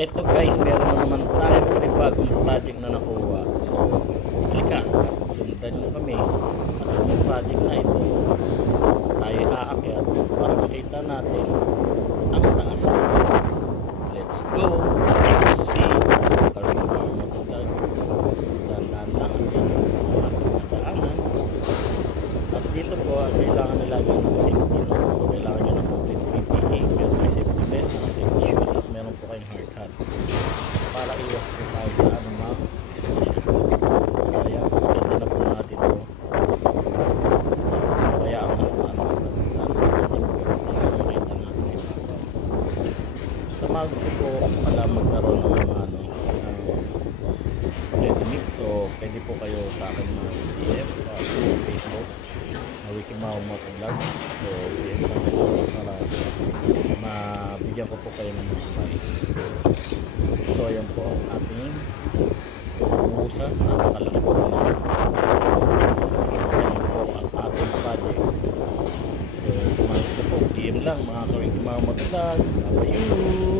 Eto guys, meron na naman tayo bagong project na nakuha. So, halika, sundan nyo kami sa aming project na ito. Tayo aakyat para makita natin ang taas. Let's go! Let's see our motovlog. Dandan lang ang ating nadaanan. At dito po, kailangan nilagay ng safety. No? So, kailangan nyo ng complete PPE, meron may safety vest, mga safety shoes, at meron po kayong hard hat. Para iwas po tayo sa anumang discussion. Masaya, ganda na po natin ito. Kaya ang mas taas sana natin makita natin si Papa. Sa mga gusto po pala magkaroon ng mga ready mix, so pwede po kayo sa akin mga DM sa Facebook na Wikimao Motovlog. So PM lang po para mabigyan ko po kayo ng mga advice. So ayan po ang ating umusa, napakalaki po na. Ayan po ang ating project. So sa mga gusto po DM lang mga Wikimao Motovlog. Bye-bye.